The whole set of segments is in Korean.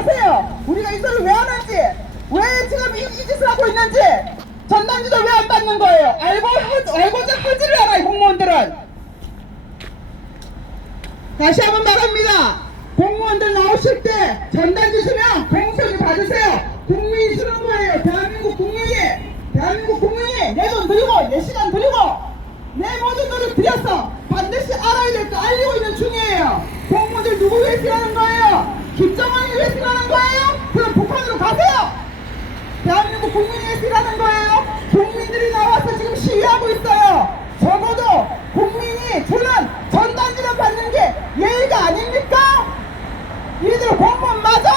말하세요. 우리가 이소를 왜 하는지, 왜 지금 이 짓을 하고 있는지, 전단지도 왜 안 받는 거예요? 알고자 하지를 않아요, 공무원들은. 다시 한번 말합니다. 공무원들 나오실 때 전단지 주면 공소리 받으세요. 국민이 주는 거예요. 대한민국 국민이 내 돈 드리고 내 시간 드리고 내 모든 돈을 들여서 반드시 알아야 될 거 알리고 있는 중이에요. 공무원들 누구 위해서 일하는 거예요? 김정은이 위해서 일하는 거예요? 그럼 북한으로 가세요. 대한민국 국민이 위해서 일하는 거예요. 국민들이 나와서 지금 시위하고 있어요. 적어도 국민이 주는 전단지를 받는 게 예의가 아닙니까? 이들 공무원 맞아?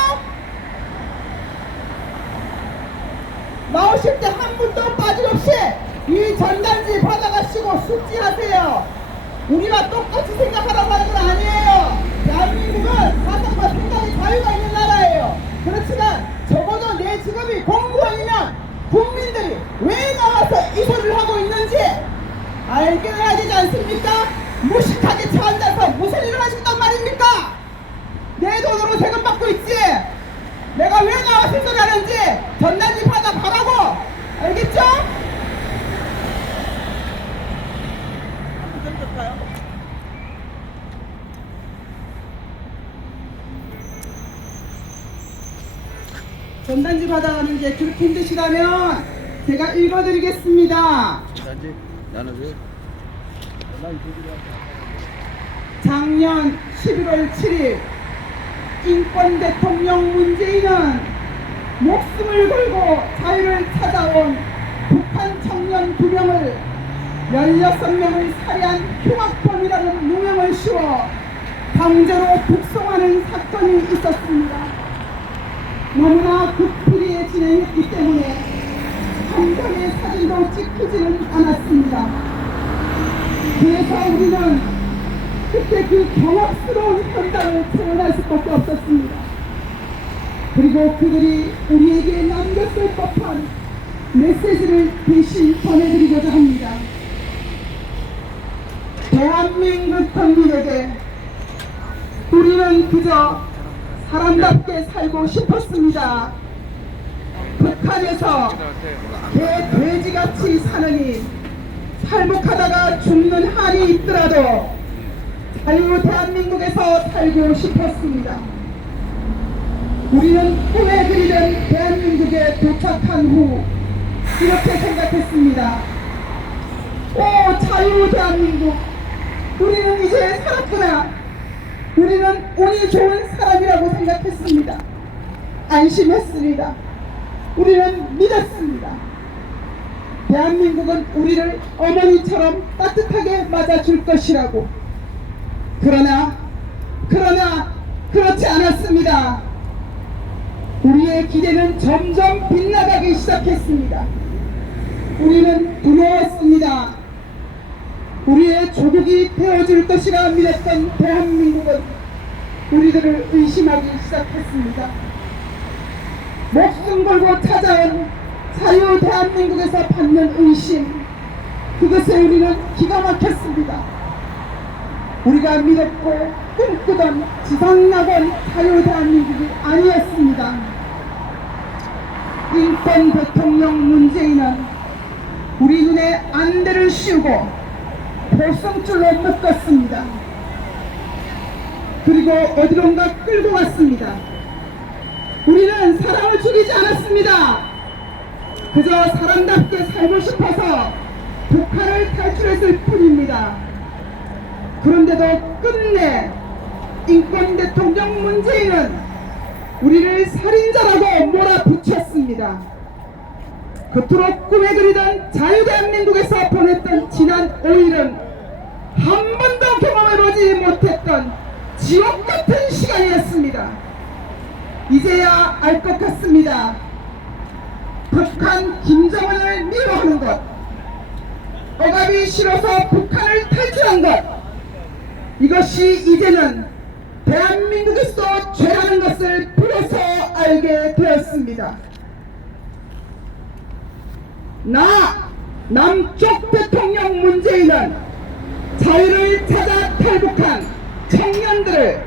나오실 때 한 분도 빠짐없이 이 전단지 받아가시고 숙지하세요. 우리가 똑같이 생각하라고 하는 건 아니에요. 대한민국은 사상과 생각의 자유가 있는 나라예요. 그렇지만 적어도 내 직업이 공무원이면 국민들이 왜 나와서 이 소리를 하고 있는지 알게 해야 되지 않습니까? 무식하게 차 앉아서 무슨 일을 하신단 말입니까? 내 돈으로 세금 받고 있지. 내가 왜 나와서 이 소리 하는지 전단지 받아가라고. 알겠죠? 전단지 받아가는 게 그렇게 힘드시다면 제가 읽어드리겠습니다. 전단지 나눠줘요. 작년 11월 7일 인권 대통령 문재인은 목숨을 걸고 자유를 찾아온 북한 청년 2명을 16명을 살해한 흉악범이라는 누명을 씌워 강제로 북송하는 사건이 있었습니다. 너무나 극비리에 진행했기 때문에 한 장의 사진도 찍히지는 않았습니다. 그래서 우리는 그때 그 경악스러운 현장을 체험할 수밖에 없었습니다. 그리고 그들이 우리에게 남겼을 법한 메시지를 대신 전해드리고자 합니다. 대한민국 국민에게 우리는 그저 사람답게 살고 싶었습니다. 북한에서 개 돼지같이 사느니 살복하다가 죽는 한이 있더라도 자유 대한민국에서 살고 싶었습니다. 우리는 꿈에 그리던 대한민국에 도착한 후 이렇게 생각했습니다. 오, 자유 대한민국, 우리는 이제 살았구나. 우리는 운이 좋은 사람이라고 생각했습니다. 안심했습니다. 우리는 믿었습니다. 대한민국은 우리를 어머니처럼 따뜻하게 맞아줄 것이라고. 그러나 그렇지 않았습니다. 우리의 기대는 점점 빗나가기 시작했습니다. 우리는 두려웠습니다. 우리의 조국이 되어줄 것이라 믿었던 대한민국은 우리들을 의심하기 시작했습니다. 목숨 걸고 찾아온 자유 대한민국에서 받는 의심, 그것에 우리는 기가 막혔습니다. 우리가 믿었고 꿈꾸던 지상낙원 자유 대한민국이 아니었습니다. 인권 대통령 문재인은 우리 눈에 안대를 씌우고 보성줄로 묶었습니다. 그리고 어디론가 끌고 갔습니다. 우리는 사람을 죽이지 않았습니다. 그저 사람답게 살고 싶어서 북한을 탈출했을 뿐입니다. 그런데도 끝내 인권 대통령 문재인은 우리를 살인자라고 몰아붙였습니다. 그토록 꿈에 그리던 자유대한민국에서 보냈던 지난 5일은 한 번도 경험해보지 못했던 지옥같은 시간이었습니다. 이제야 알 것 같습니다. 북한 김정은을 미워하는 것, 억압이 싫어서 북한을 탈출한 것, 이것이 이제는 대한민국에서도 죄라는 것을 비로소 알게 되었습니다. 남쪽 대통령 문재인은 자유를 찾아 탈북한 청년들을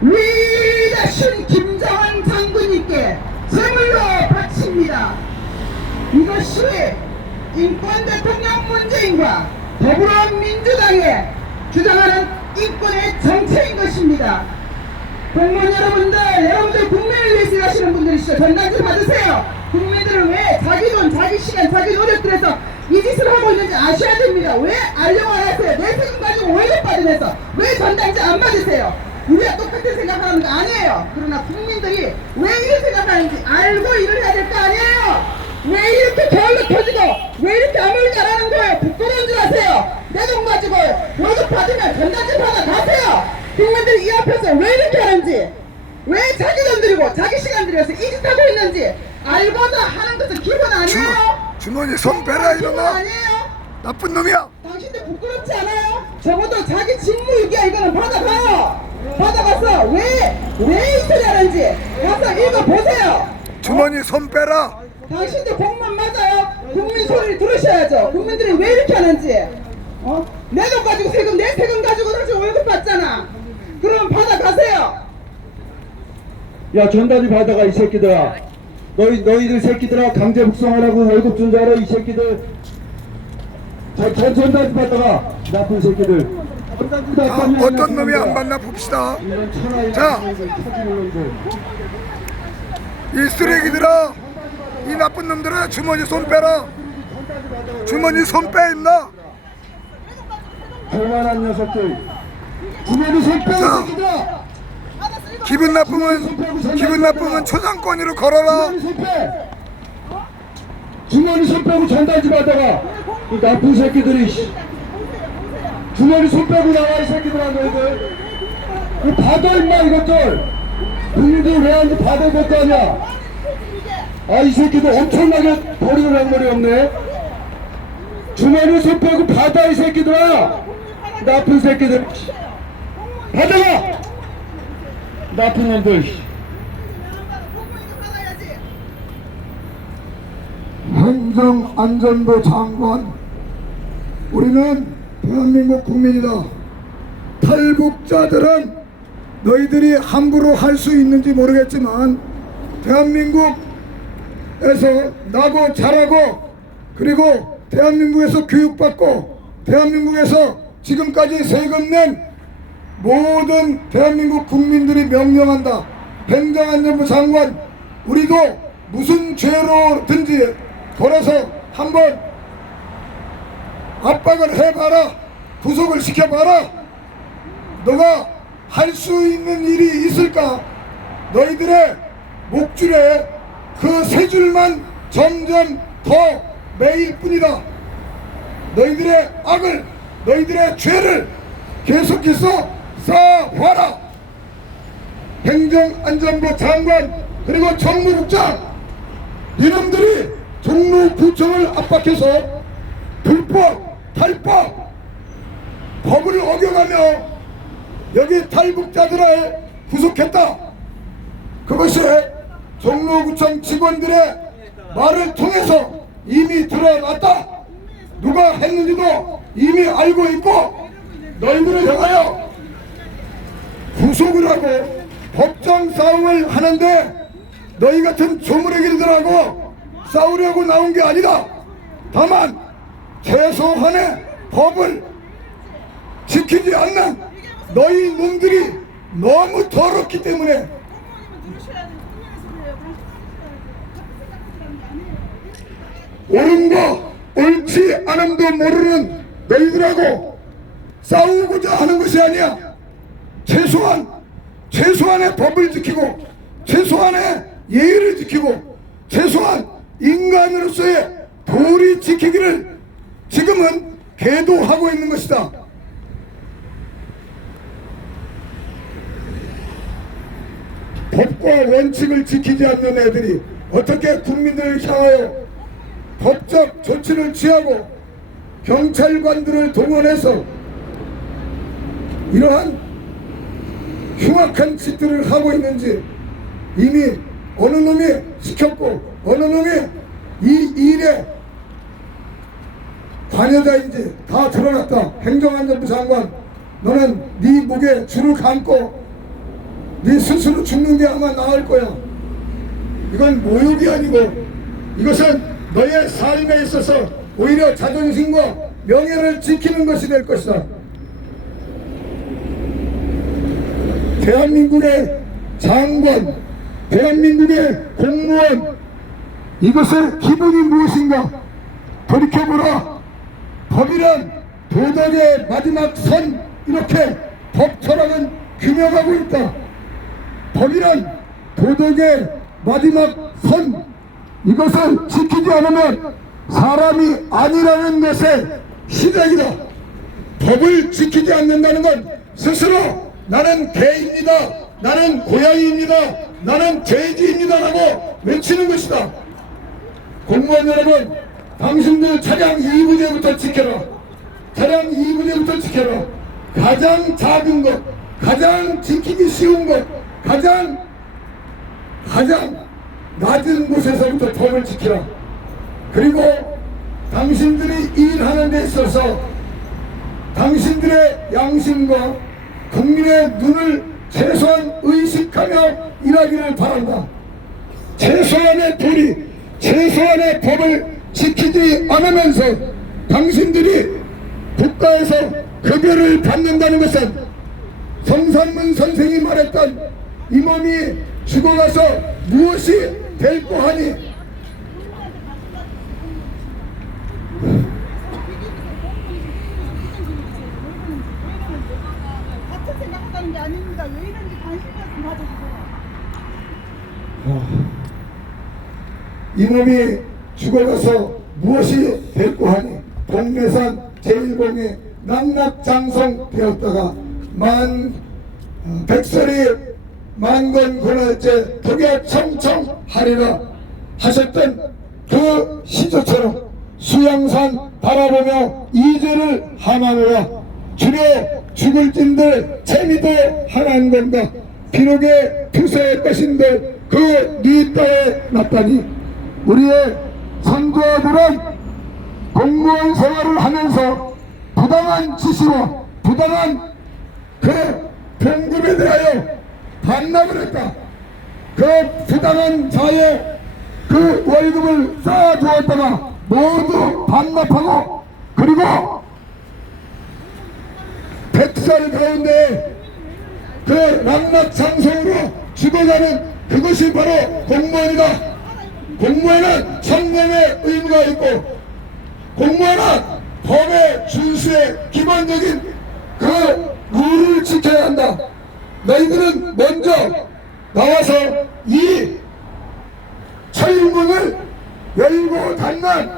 위대하신 김정은 장군 이것이 인권 대통령 문재인과 더불어민주당의 주장하는 인권의 정체인 것입니다. 공무원 여러분들 국민을 위해서 일하시는 분들이시죠. 전당지 받으세요. 국민들은 왜 자기 돈, 자기 시간, 자기 노력들에서 이 짓을 하고 있는지 아셔야 됩니다. 왜 알려고 안 하세요? 내 세금 가지고 월급 받으면서 왜 전당지 안 받으세요? 우리가 똑같은 생각하는 거 아니에요. 그러나 국민들이 왜 이런 생각하는지 알고 일을 해야 될 거 아니에요. 왜 이렇게 게을러 터지고 왜 이렇게 아무것도 안 하는 거예요? 부끄러운 줄 아세요? 내 돈 가지고 월급 받으면 전당지 받아 가세요. 국민들이 이 앞에서 왜 이렇게 하는지, 왜 자기 돈 들이고 자기 시간 들여서 이 짓 하고 있는지 알고도 하는 것은 기본 아니에요? 주머니 손 빼라 기본 이놈아. 아니에요? 나쁜 놈이야. 당신들 부끄럽지 않아요? 적어도 자기 직무유기야 이거는 받아가요. 받아가서 왜 이 소리 하는지 가서 읽어보세요. 주머니 손 빼라. 당신들 공무원 맞아요? 국민 소리를 들으셔야죠. 국민들이 왜 이렇게 하는지. 내 돈 가지고 내 세금 가지고 다시 월급 받잖아. 그럼 받아가세요. 야, 전단지 받아가 이 새끼들아. 너희들 새끼들아, 강제 북송하라고 월급 준 줄 알아 이 새끼들. 전단지 받아가, 나쁜 새끼들. 자, 어떤 놈이 안 받나 봅시다. 자, 이 쓰레기들아, 이 나쁜 놈들아, 주머니 손 빼라. 주머니 손 빼 임마. 할만한 녀석들. 주머니 손 빼, 이 자. 새끼들아. 기분 나쁘면 초상권으로 걸어라. 주머니 손 빼. 주머니 손 빼고 전단지 받아가. 이 나쁜 새끼들이. 씨. 주머니 손 빼고 나와 이 새끼들아 너희들. 이거 받아 임마 이것들. 국민들 왜 안 받아야 될 거 아니야. 아, 이 새끼들 엄청나게 버리는 양말이 없네. 주머니 손 빼고 받아 이 새끼들아. 나쁜 새끼들. 받아가. 나쁜 놈들. 행정안전부 장관, 우리는 대한민국 국민이다. 탈북자들은 너희들이 함부로 할 수 있는지 모르겠지만 대한민국에서 나고 자라고 그리고 대한민국에서 교육받고 대한민국에서 지금까지 세금 낸 모든 대한민국 국민들이 명령한다. 행정안전부 장관, 우리도 무슨 죄로든지 걸어서 한번 압박을 해봐라. 구속을 시켜봐라. 너가 할 수 있는 일이 있을까? 너희들의 목줄에 그 세 줄만 점점 더 매일 뿐이다. 너희들의 악을, 너희들의 죄를 계속해서 쌓아봐라. 행정안전부 장관 그리고 정무국장, 이놈들이 종로구청을 압박해서 불법, 탈법, 법을 어겨가며 여기 탈북자들을 구속했다. 그것이 종로구청 직원들의 말을 통해서 이미 드러났다. 누가 했는지도 이미 알고 있고 너희들을 향하여 구속을 하고 법정 싸움을 하는데 너희 같은 조물애기들하고 싸우려고 나온 게 아니다. 다만 최소한의 법을 지키지 않는 너희 놈들이 너무 더럽기 때문에 옳은 거 옳지 않음도 모르는 너희들하고 싸우고자 하는 것이 아니야. 최소한의 법을 지키고 최소한의 예의를 지키고 최소한 인간으로서의 도리 지키기를 지금은 계도하고 있는 것이다. 법과 원칙을 지키지 않는 애들이 어떻게 국민들을 향하여 법적 조치를 취하고 경찰관들을 동원해서 이러한 흉악한 짓들을 하고 있는지 이미 어느 놈이 시켰고 어느 놈이 이 일에 관여자인지 다 드러났다. 행정안전부 장관, 너는 네 목에 줄을 감고 네 스스로 죽는 게 아마 나을 거야. 이건 모욕이 아니고 이것은 너의 삶에 있어서 오히려 자존심과 명예를 지키는 것이 될 것이다. 대한민국의 장관, 대한민국의 공무원, 이것의 기본이 무엇인가? 돌이켜보라. 법이란 도덕의 마지막 선, 이렇게 법철학은 규명하고 있다. 법이란 도덕의 마지막 선, 이것을 지키지 않으면 사람이 아니라는 것의 시작이다. 법을 지키지 않는다는 건 스스로 나는 개입니다, 나는 고양이입니다, 나는 돼지입니다 라고 외치는 것이다. 공무원 여러분, 당신들 차량 2부제부터 지켜라. 차량 2부제부터 지켜라. 가장 작은 것, 가장 지키기 쉬운 것, 가장 낮은 곳에서부터 법을 지키라. 그리고 당신들이 일하는 데 있어서 당신들의 양심과 국민의 눈을 최소한 의식하며 일하기를 바란다. 최소한의 도리, 최소한의 법을 지키지 않으면서 당신들이 국가에서 급여를 받는다는 것은 성산문 선생이 말했던 이 몸이 죽어가서 무엇이 될꼬 하니. 같은 생각하는 게 아닙니다. 왜 이런지 관심 좀 가져주세요. 이 몸이 죽어가서 무엇이 될꼬 하니. 동래산 제1공에 낙락장성 되었다가 백설이 만건곤할제 독야 청청하리라 하셨던 그 시조처럼 수양산 바라보며 이제를 하나노라. 주려 죽을진들 재미도 하나인 건가. 비록의 투세의 것인데 그 네 땅에 났다니. 우리의 선조들은 공무원 생활을 하면서 부당한 지시와 부당한 그 봉급에 대하여 반납을 했다. 그 부당한 자의 그 월급을 쌓아두었다가 모두 반납하고, 그리고 백살 가운데 그 낙락장성으로 죽어가는 그것이 바로 공무원이다. 공무원은 청렴의 의무가 있고, 공무원은 법의 준수의 기본적인 그 룰을 지켜야 한다. 너희들은 먼저 나와서 이 철문을 열고 닫는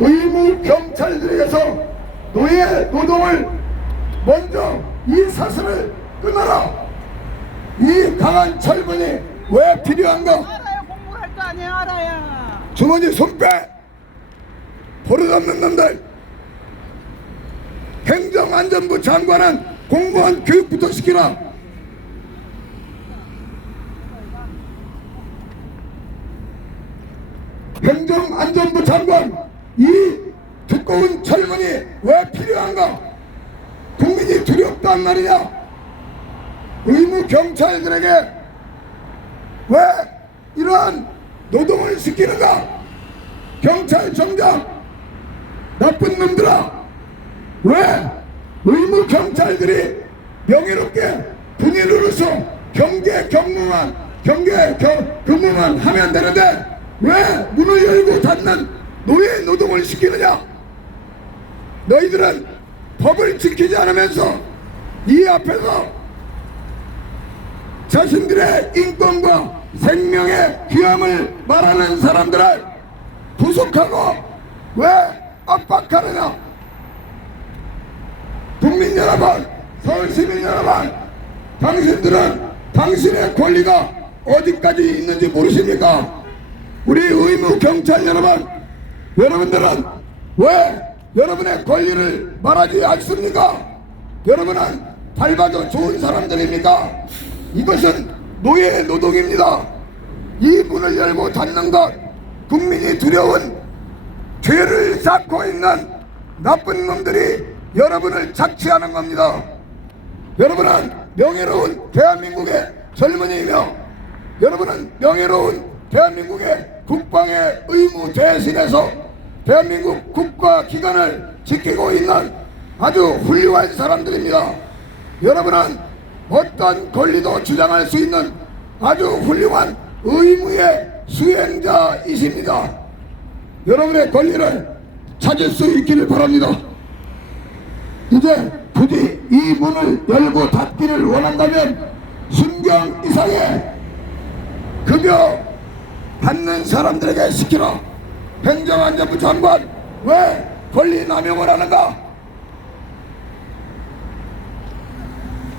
의무 경찰들에게서 노예 노동을 먼저 이 사슬을 끊어라. 이 강한 철문이 왜 필요한가? 알아요. 공부할 거 아니에요. 알아요. 주머니 손 빼! 버릇없는 놈들! 행정안전부 장관은 공무원 교육부터 시키라. 행정안전부 장관, 이 두꺼운 철문이 왜 필요한가? 국민이 두렵단 말이냐? 의무 경찰들에게 왜 이러한 노동을 시키는가? 경찰청장, 나쁜 놈들아, 왜 의무 경찰들이 명예롭게 분위로서 근무만 하면 되는데 왜 문을 열고 닫는 노예 노동을 시키느냐? 너희들은 법을 지키지 않으면서 이 앞에서 자신들의 인권과 생명의 귀함을 말하는 사람들을 구속하고 왜 압박하느냐? 국민 여러분, 서울 시민 여러분, 당신들은 당신의 권리가 어디까지 있는지 모르십니까? 우리 의무 경찰 여러분, 여러분들은 왜 여러분의 권리를 말하지 않습니까? 여러분은 밟아도 좋은 사람들입니까? 이것은 노예 노동입니다. 이 문을 열고 닫는 것, 국민이 두려운 죄를 쌓고 있는 나쁜 놈들이 여러분을 착취하는 겁니다. 여러분은 명예로운 대한민국의 젊은이이며 여러분은 명예로운 대한민국의 국방의 의무 대신해서 대한민국 국가기관을 지키고 있는 아주 훌륭한 사람들입니다. 여러분은 어떤 권리도 주장할 수 있는 아주 훌륭한 의무의 수행자이십니다. 여러분의 권리를 찾을 수 있기를 바랍니다. 이제 부디 이 문을 열고 닫기를 원한다면 순경 이상의 급여 받는 사람들에게 시키라. 행정안전부 장관 왜 권리 남용을 하는가?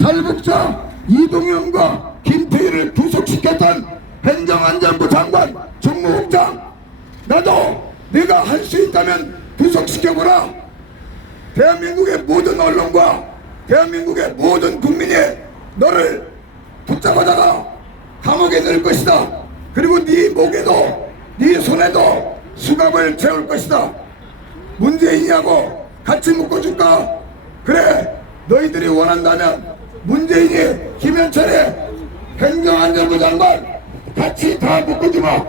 탈북자 이동영과 김태희를 구속시켰던 행정안전부 장관 정무국장, 나도 네가 할 수 있다면 구속시켜보라. 대한민국의 모든 언론과 대한민국의 모든 국민이 너를 붙잡아다가 감옥에 넣을 것이다. 그리고 네 목에도 네 손에도 수갑을 채울 것이다. 문재인이하고 같이 묶어줄까? 그래, 너희들이 원한다면 문재인이 김현철의 행정안전부 장관 같이 다 묶어주마.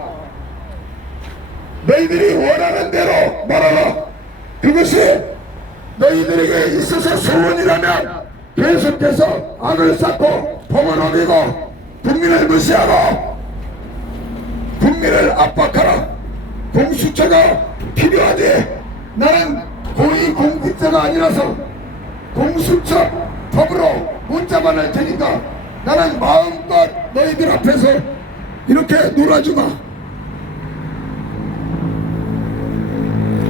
너희들이 원하는 대로 말하라. 그것이 너희들에게 있어서 소원이라면 계속해서 악을 쌓고 법을 어기고 국민을 무시하고 국민을 압박하라. 공수처가 필요하지. 나는 고위공직자가 아니라서 공수처 법으로 못 잡아낼 테니까 나는 마음껏 너희들 앞에서 이렇게 놀아주마.